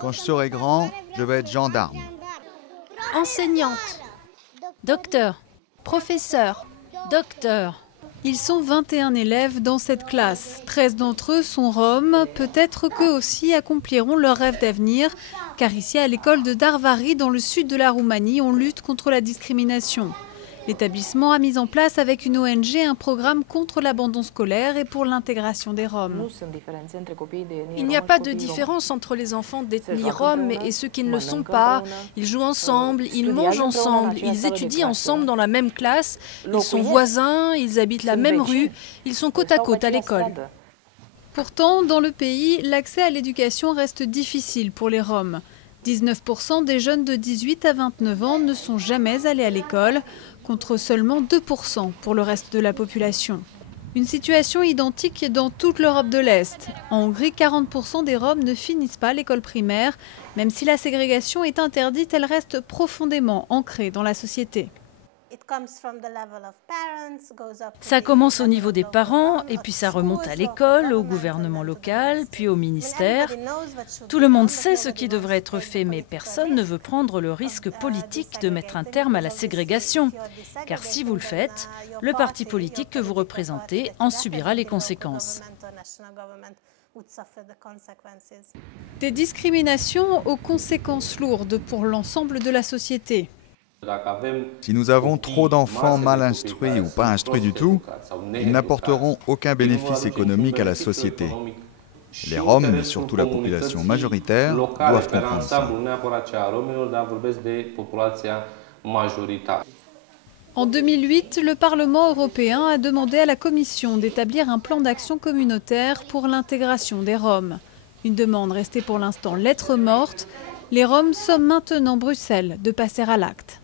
Quand je serai grand, je vais être gendarme. Enseignante, docteur, professeur, docteur. Ils sont 21 élèves dans cette classe. 13 d'entre eux sont roms. Peut-être qu'eux aussi accompliront leur rêve d'avenir. Car ici, à l'école de Darvari, dans le sud de la Roumanie, on lutte contre la discrimination. L'établissement a mis en place avec une ONG un programme contre l'abandon scolaire et pour l'intégration des Roms. Il n'y a pas de différence entre les enfants d'ethnie rome et ceux qui ne le sont pas. Ils jouent ensemble, ils mangent ensemble, ils étudient ensemble dans la même classe, ils sont voisins, ils habitent la même rue, ils sont côte à côte à l'école. Pourtant, dans le pays, l'accès à l'éducation reste difficile pour les Roms. 19% des jeunes de 18 à 29 ans ne sont jamais allés à l'école, contre seulement 2% pour le reste de la population. Une situation identique dans toute l'Europe de l'Est. En Hongrie, 40% des Roms ne finissent pas l'école primaire. Même si la ségrégation est interdite, elle reste profondément ancrée dans la société. Ça commence au niveau des parents et puis ça remonte à l'école, au gouvernement local, puis au ministère. Tout le monde sait ce qui devrait être fait, mais personne ne veut prendre le risque politique de mettre un terme à la ségrégation. Car si vous le faites, le parti politique que vous représentez en subira les conséquences. Des discriminations aux conséquences lourdes pour l'ensemble de la société. Si nous avons trop d'enfants mal instruits ou pas instruits du tout, ils n'apporteront aucun bénéfice économique à la société. Les Roms, mais surtout la population majoritaire, doivent comprendre ça. En 2008, le Parlement européen a demandé à la Commission d'établir un plan d'action communautaire pour l'intégration des Roms. Une demande restée pour l'instant lettre morte. Les Roms somment maintenant Bruxelles de passer à l'acte.